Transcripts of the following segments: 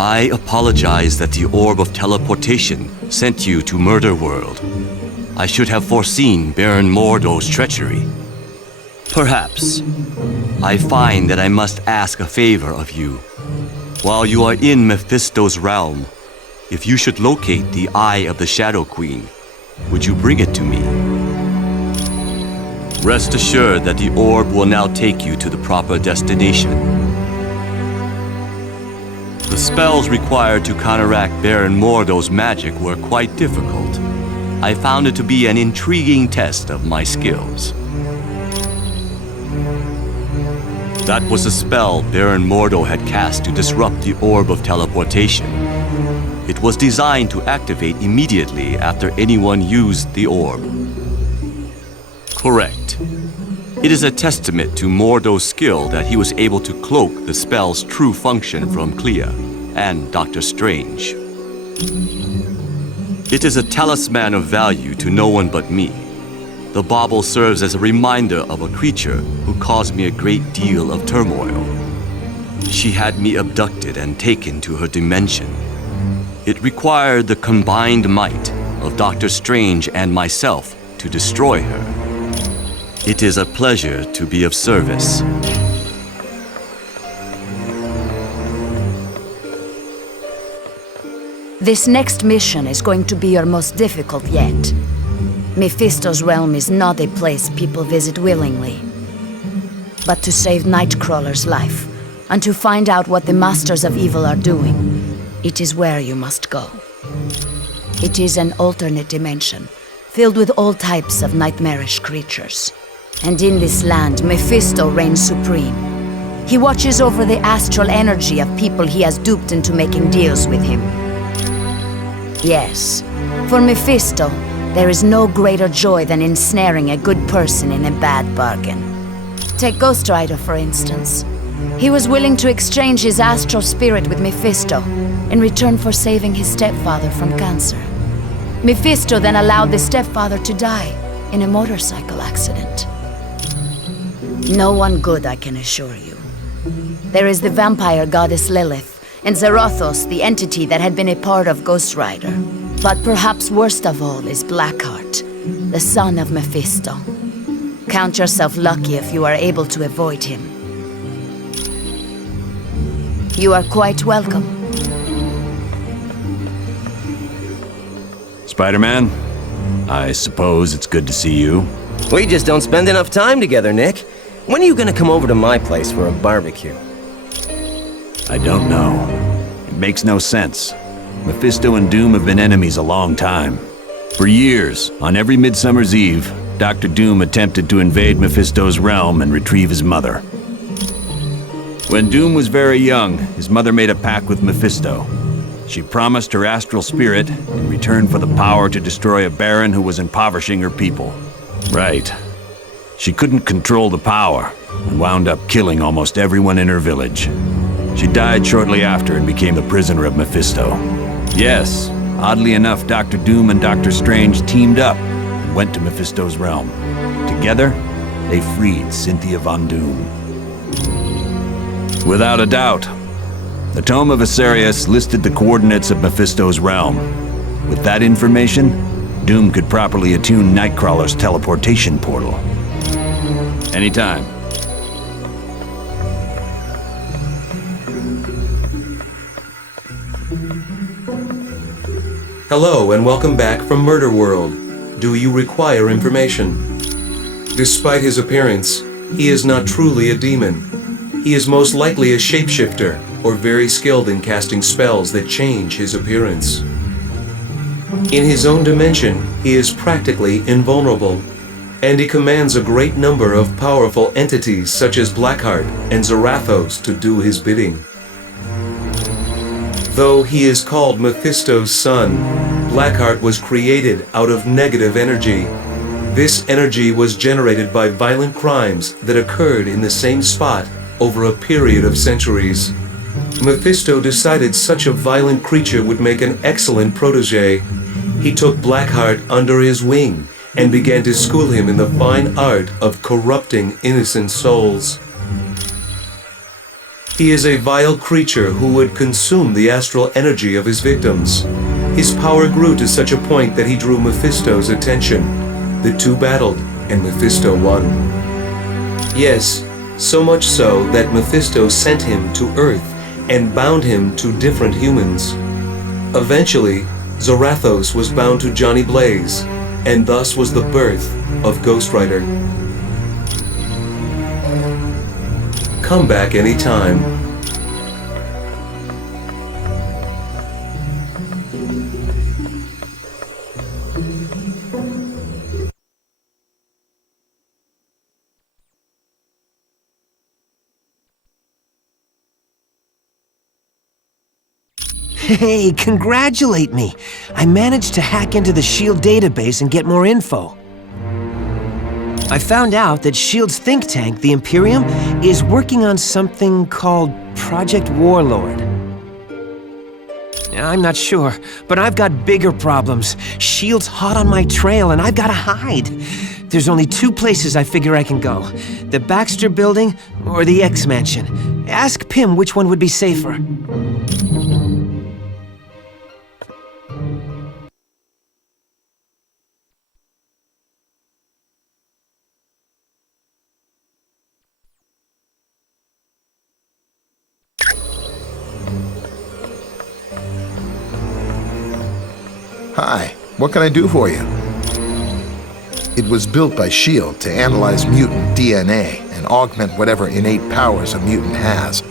I apologize that the orb of teleportation sent you to Murder World. I should have foreseen Baron Mordo's treachery. Perhaps. I find that I must ask a favor of you. While you are in Mephisto's realm, if you should locate the Eye of the Shadow Queen, would you bring it to me? Rest assured that the orb will now take you to the proper destination. The spells required to counteract Baron Mordo's magic were quite difficult. I found it to be an intriguing test of my skills. That was a spell Baron Mordo had cast to disrupt the orb of teleportation. It was designed to activate immediately after anyone used the orb. Correct. It is a testament to Mordo's skill that he was able to cloak the spell's true function from Clea and Dr. Strange. It is a talisman of value to no one but me. The bauble serves as a reminder of a creature who caused me a great deal of turmoil. She had me abducted and taken to her dimension. It required the combined might of Dr. Strange and myself to destroy her. It is a pleasure to be of service. This next mission is going to be your most difficult yet. Mephisto's realm is not a place people visit willingly. But to save Nightcrawler's life, and to find out what the Masters of Evil are doing, it is where you must go. It is an alternate dimension, filled with all types of nightmarish creatures. And in this land, Mephisto reigns supreme. He watches over the astral energy of people he has duped into making deals with him. Yes, for Mephisto, there is no greater joy than ensnaring a good person in a bad bargain. Take Ghost Rider, for instance. He was willing to exchange his astral spirit with Mephisto in return for saving his stepfather from cancer. Mephisto then allowed the stepfather to die in a motorcycle accident. No one good, I can assure you. There is the vampire goddess Lilith, and Zarathos, the entity that had been a part of Ghost Rider. But perhaps worst of all is Blackheart, the son of Mephisto. Count yourself lucky if you are able to avoid him. You are quite welcome. Spider-Man, I suppose it's good to see you. We just don't spend enough time together, Nick. When are you gonna come over to my place for a barbecue? I don't know. It makes no sense. Mephisto and Doom have been enemies a long time. For years, on every Midsummer's Eve, Dr. Doom attempted to invade Mephisto's realm and retrieve his mother. When Doom was very young, his mother made a pact with Mephisto. She promised her astral spirit in return for the power to destroy a baron who was impoverishing her people. Right. She couldn't control the power and wound up killing almost everyone in her village. She died shortly after and became a prisoner of Mephisto. Yes, oddly enough, Dr. Doom and Dr. Strange teamed up and went to Mephisto's realm. Together, they freed Cynthia Von Doom. Without a doubt, the Tome of Vicarious listed the coordinates of Mephisto's realm. With that information, Doom could properly attune Nightcrawler's teleportation portal. Anytime. Hello and welcome back from Murder World. Do you require information? Despite his appearance, he is not truly a demon. He is most likely a shapeshifter, or very skilled in casting spells that change his appearance. In his own dimension, he is practically invulnerable, and he commands a great number of powerful entities such as Blackheart and Zarathos to do his bidding. Though he is called Mephisto's son, Blackheart was created out of negative energy. This energy was generated by violent crimes that occurred in the same spot over a period of centuries. Mephisto decided such a violent creature would make an excellent protege. He took Blackheart under his wing and began to school him in the fine art of corrupting innocent souls. He is a vile creature who would consume the astral energy of his victims. His power grew to such a point that he drew Mephisto's attention. The two battled, and Mephisto won. Yes, so much so that Mephisto sent him to Earth and bound him to different humans. Eventually, Zarathos was bound to Johnny Blaze, and thus was the birth of Ghost Rider. Come back anytime. Hey, congratulate me! I managed to hack into the S.H.I.E.L.D. database and get more info. I found out that S.H.I.E.L.D.'s think tank, the Imperium, is working on something called Project Warlord. I'm not sure, but I've got bigger problems. S.H.I.E.L.D's hot on my trail and I've gotta hide. There's only two places I figure I can go. The Baxter Building or the X-Mansion. Ask Pym which one would be safer. Hi, what can I do for you? It was built by S.H.I.E.L.D. to analyze mutant DNA and augment whatever innate powers a mutant has.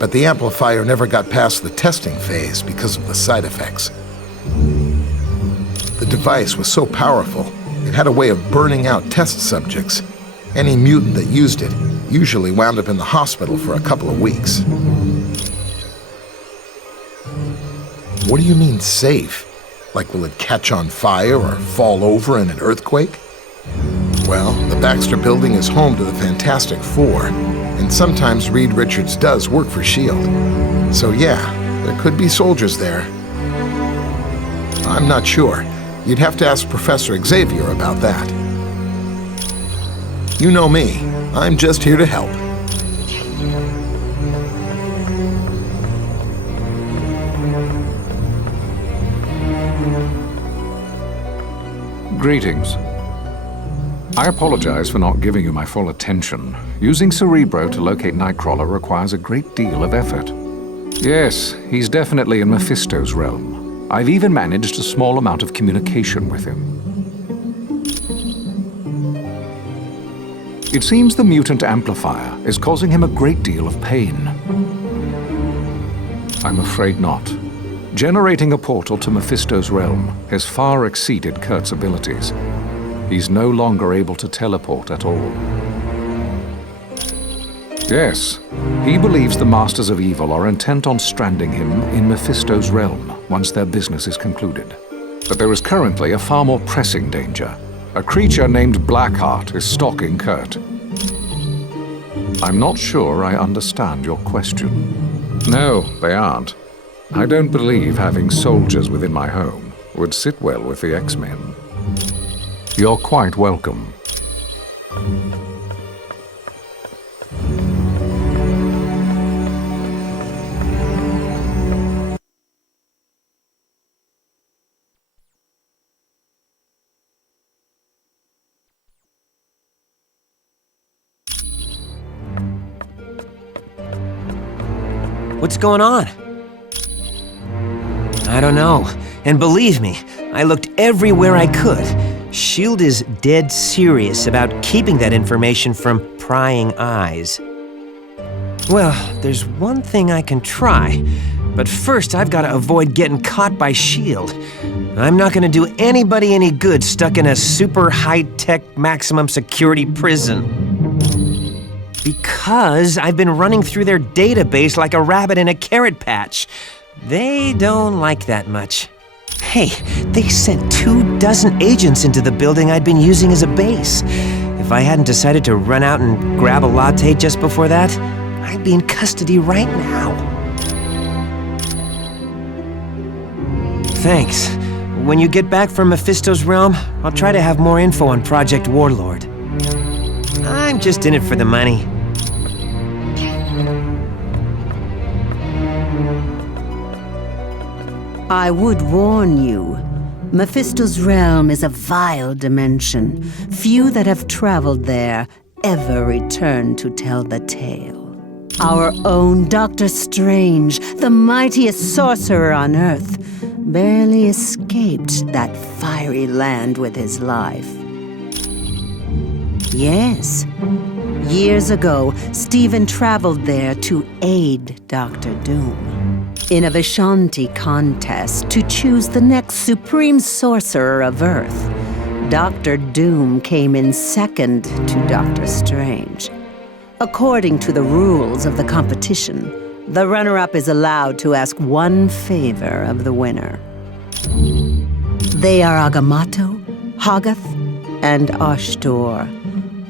But the amplifier never got past the testing phase because of the side effects. The device was so powerful, it had a way of burning out test subjects. Any mutant that used it usually wound up in the hospital for a couple of weeks. What do you mean safe? Like, will it catch on fire or fall over in an earthquake? Well, the Baxter Building is home to the Fantastic Four, and sometimes Reed Richards does work for S.H.I.E.L.D. So yeah, there could be soldiers there. I'm not sure. You'd have to ask Professor Xavier about that. You know me. I'm just here to help. Greetings. I apologize for not giving you my full attention. Using Cerebro to locate Nightcrawler requires a great deal of effort. Yes, he's definitely in Mephisto's realm. I've even managed a small amount of communication with him. It seems the mutant amplifier is causing him a great deal of pain. I'm afraid not. Generating a portal to Mephisto's realm has far exceeded Kurt's abilities. He's no longer able to teleport at all. Yes, he believes the Masters of Evil are intent on stranding him in Mephisto's realm once their business is concluded. But there is currently a far more pressing danger. A creature named Blackheart is stalking Kurt. I'm not sure I understand your question. No, they aren't. I don't believe having soldiers within my home would sit well with the X-Men. You're quite welcome. What's going on? I don't know. And believe me, I looked everywhere I could. S.H.I.E.L.D. is dead serious about keeping that information from prying eyes. Well, there's one thing I can try. But first, I've got to avoid getting caught by S.H.I.E.L.D. I'm not going to do anybody any good stuck in a super high-tech maximum security prison. Because I've been running through their database like a rabbit in a carrot patch. They don't like that much. Hey, they sent 24 agents into the building I'd been using as a base. If I hadn't decided to run out and grab a latte just before that, I'd be in custody right now. Thanks. When you get back from Mephisto's realm, I'll try to have more info on Project Warlord. I'm just in it for the money. I would warn you. Mephisto's realm is a vile dimension. Few that have traveled there ever return to tell the tale. Our own Dr. Strange, the mightiest sorcerer on Earth, barely escaped that fiery land with his life. Yes. Years ago, Stephen traveled there to aid Dr. Doom in a Vishanti contest to choose the next supreme sorcerer of Earth. Dr. Doom came in second to Dr. Strange. According to the rules of the competition, the runner-up is allowed to ask one favor of the winner. They are Agamotto, Hoggoth, and Ashtor,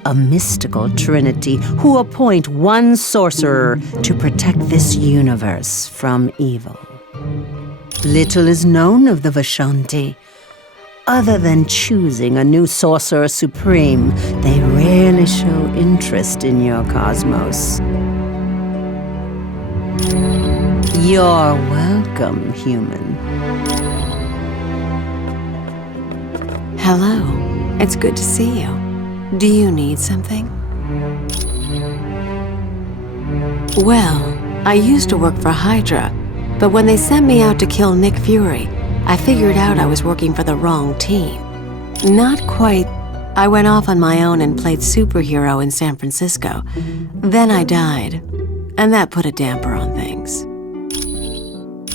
a mystical trinity who appoint one sorcerer to protect this universe from evil. Little is known of the Vishanti. Other than choosing a new sorcerer supreme, they rarely show interest in your cosmos. You're welcome, human. Hello. It's good to see you. Do you need something? Well, I used to work for Hydra, but when they sent me out to kill Nick Fury, I figured out I was working for the wrong team. Not quite. I went off on my own and played superhero in San Francisco. Then I died, and that put a damper on things.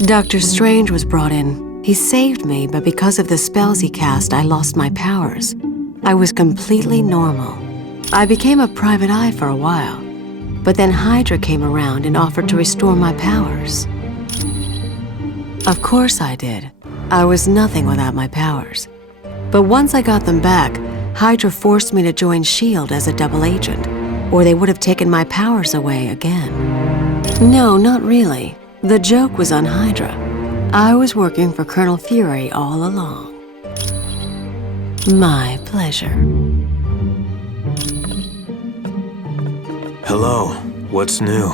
Dr. Strange was brought in. He saved me, but because of the spells he cast, I lost my powers. I was completely normal. I became a private eye for a while, but then Hydra came around and offered to restore my powers. Of course I did. I was nothing without my powers. But once I got them back, Hydra forced me to join S.H.I.E.L.D. as a double agent, or they would have taken my powers away again. No, not really. The joke was on Hydra. I was working for Colonel Fury all along. My pleasure. Hello, what's new?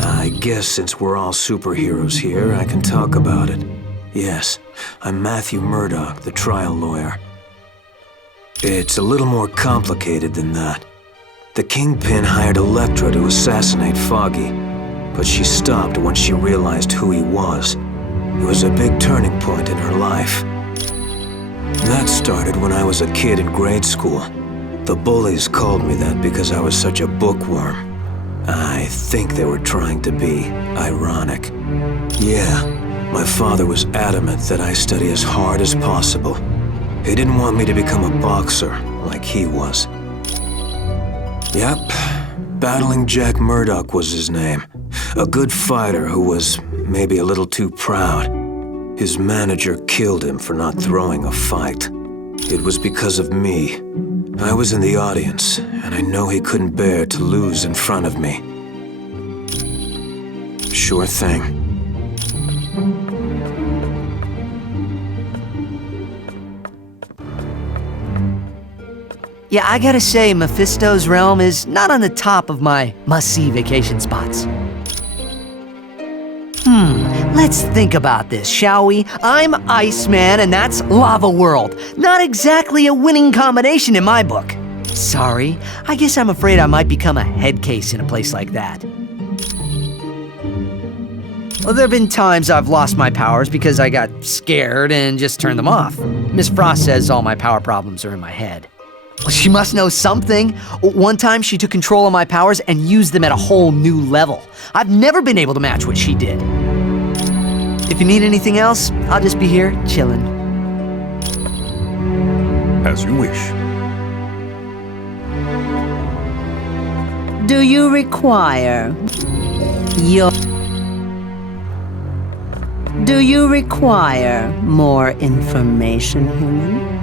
I guess since we're all superheroes here, I can talk about it. Yes, I'm Matthew Murdoch, the trial lawyer. It's a little more complicated than that. The Kingpin hired Elektra to assassinate Foggy, but she stopped when she realized who he was. It was a big turning point in her life. That started when I was a kid in grade school. The bullies called me that because I was such a bookworm. I think they were trying to be ironic. Yeah, my father was adamant that I study as hard as possible. He didn't want me to become a boxer like he was. Yep, Battling Jack Murdoch was his name. A good fighter who was maybe a little too proud. His manager killed him for not throwing a fight. It was because of me. I was in the audience, and I know he couldn't bear to lose in front of me. Sure thing. Yeah, I gotta say, Mephisto's realm is not on the top of my must-see vacation spots. Let's think about this, shall we? I'm Iceman, and that's Lava World. Not exactly a winning combination in my book. Sorry, I guess I'm afraid I might become a head case in a place like that. Well, there have been times I've lost my powers because I got scared and just turned them off. Miss Frost says all my power problems are in my head. Well, she must know something. One time she took control of my powers and used them at a whole new level. I've never been able to match what she did. If you need anything else, I'll just be here, chilling. As you wish. Do you require Do you require more information, human?